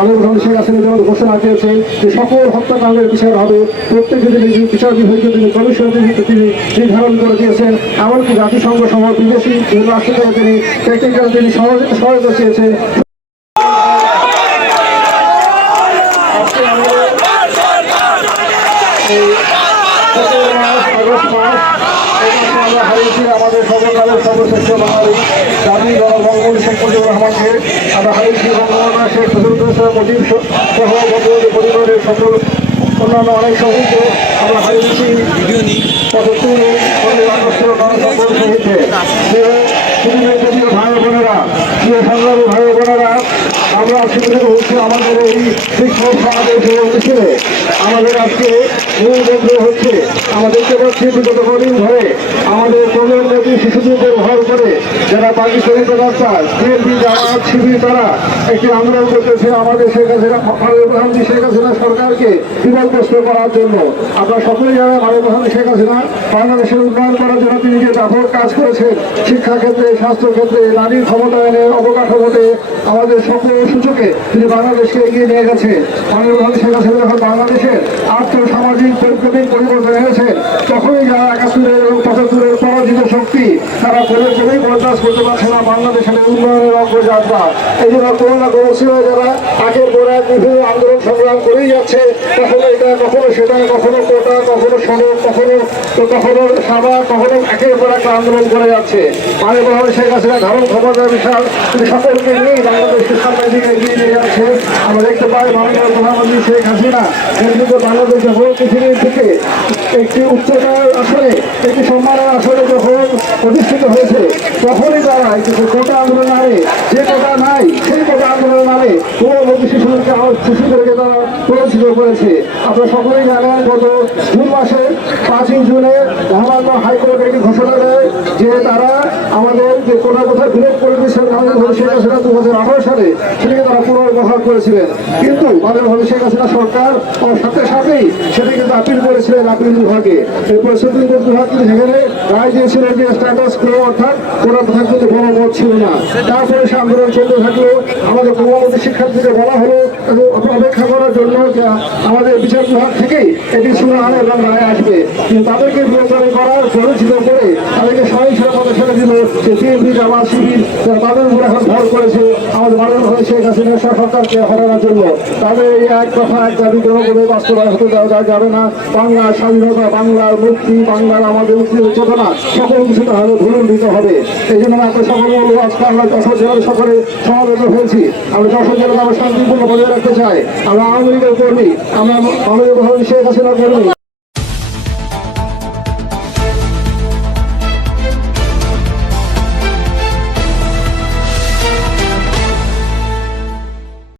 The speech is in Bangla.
প্রধানমন্ত্রী শেখ হাসিনা যেমন ঘোষণা দিয়েছেন যে সকল হত্যাকাণ্ডের বিচার হবে। প্রত্যেক নিজের বিচার বিভাগীয় তিনি কমিশন তিনি নির্ধারণ করে দিয়েছেন, এমনকি জাতিসংঘ সহ বিদেশি রাষ্ট্র তিনি টেকনিক্যাল তিনি সহযোগিতা চেয়েছেন আজকে আমাদের আগস্ট মাস এই মাসে আমরা হারিয়েছি আমাদের সর্বশ্রেষ্ঠ বাঙালি জনবঙ্গবন্ধু শেখ মুজিবুর রহমানকে আমরা হারিয়েছি বঙ্গবন্ধু শেখ রহমান মুজিব সহ বঙ্গবন্ধু ভাই বোনেরা ভাই আমরা আজকে হচ্ছে আমাদের এই শিক্ষক সমাজের যে অনুষ্ঠানে আমাদের আজকে মূল বন্ধু হচ্ছে আমাদের কেবল বিগত কদিন ধরে আমাদের প্রজন্ম শিশুদের ব্যবহার করে যারা পাকিস্তানি প্রবক্তা বিএনপি শিবির, তারা একটি আন্দোলন করতেছে আমাদের শেখ হাসিনা প্রধানমন্ত্রী শেখ হাসিনা সরকারকে বিপদগ্রস্ত করার জন্য। আপনারা সকলেই জানেন মাননীয় প্রধানমন্ত্রী শেখ হাসিনা বাংলাদেশের উন্নয়ন করার জন্য তিনি যে ব্যাপক কাজ করেছেন শিক্ষা ক্ষেত্রে স্বাস্থ্য ক্ষেত্রে নারীর ক্ষমতায়নে অবকাঠামোতে আমাদের সকল সূচকে তিনি বাংলাদেশকে এগিয়ে নিয়ে গেছে মাননীয় প্রধানমন্ত্রী শেখ হাসিনা যখন বাংলাদেশের আর্থসামাজিক পরিপ্রেক্ষিক পরিবর্তন এনেছেন, তখনই যারা একাত্তরের এবং পঁচাত্তরের পরাজিত শক্তি তারা করে করেই বরদাস্ত করতে পারছে না বাংলাদেশের উন্নয়নের অগ্রযাত্রা। এই জন্য কোনো না কোনো যারা আগের পর বিভিন্ন আন্দোলন সংগ্রাম করেই যাচ্ছে কখনো এটা কখনো সেটা, কখনো কোটা, কখনো সড়ক কখনো তো কখনো সাবা, কখনো একের পর এক আন্দোলন করে যাচ্ছে। মানে বলা হয় শেখ হাসিনা ধারণ ক্ষমতার বিশাল সকলকে নিয়েই বাংলাদেশকে সামনের দিকে এগিয়ে নিয়ে যাচ্ছে। আমরা দেখতে পাই মাননীয় প্রধানমন্ত্রী শেখ হাসিনা কেন্দ্রিত বাংলাদেশ যখন পৃথিবীর থেকে একটি উচ্চতার আসনে একটি সম্মানের আসনে যখন প্রতিষ্ঠিত হয়েছে, তখনই তারা একটি কোটা আন্দোলন নামে যে কোটা নাই সেই কোটা আন্দোলন নামে পূর্ববর্তী শিশুদেরকে আমার শিশুদেরকে তারা প্ররোচিত করেছে। আপনারা সকলেই জানেন গত জুন মাসে পাঁচই জুনে মহামান্য হাইকোর্ট একটি ঘোষণা দেয় যে তারা আমাদের যে কোটা কথা বিরোধ করে দিয়েছেন আমাদের হাসিনা দু হাজার আঠারো সালে সেটাকে তারা পুনর্বহাল করেছিলেন। কিন্তু আমাদের ভাবে শেখ হাসিনা সরকার ও সাথে সাথেই সেটা কিন্তু আপিল করেছিলেন আপিল বিভাগে। এরপর সুপ্রিম কোর্ট বিভাগ কিন্তু সেখানে রায় দিয়েছিলেন যে স্ট্যাটাস ক্লো অর্থাৎ কোটা কথা কিন্তু কোনো মত ছিল না। তারপরে আন্দোলন চলতে থাকল, আমাদের পূর্ববর্তী শিক্ষার্থীদের বলা হলো অপেক্ষা করার জন্য আমাদের বিচার বিভাগ থেকেই এটি শুনে আনে এবং রায় আসবে। কিন্তু তাদেরকে বিবেচনা করার পরিচিত করে যে বিএনপি জামাত শিবির তাদের উপর এখন ভর করেছে, আমাদের মাননীয় প্রধান শেখ হাসিনা সরকারকে হরানোর জন্য। তাদের এই এক কথা, এক দাবি কোনো কোনো বাস্তবায়ন হতে দেওয়া যাবে না। বাংলার স্বাধীনতা, বাংলার মুক্তি, বাংলার আমাদের মুক্তির চেতনা, সকল কিছু তাহলে ধুলুণ্ডিত হবে। এই জন্য আমরা সকল বলব আজকে আমরা যশোর জেলার সকলে সমাবেত হয়েছি। আমরা যশোর জেলাকে আমরা শান্তিপূর্ণ বজায় রাখতে চাই। আমরা আওয়ামী লীগের কর্মী, আমরা মাননীয় শেখ হাসিনা কর্মী।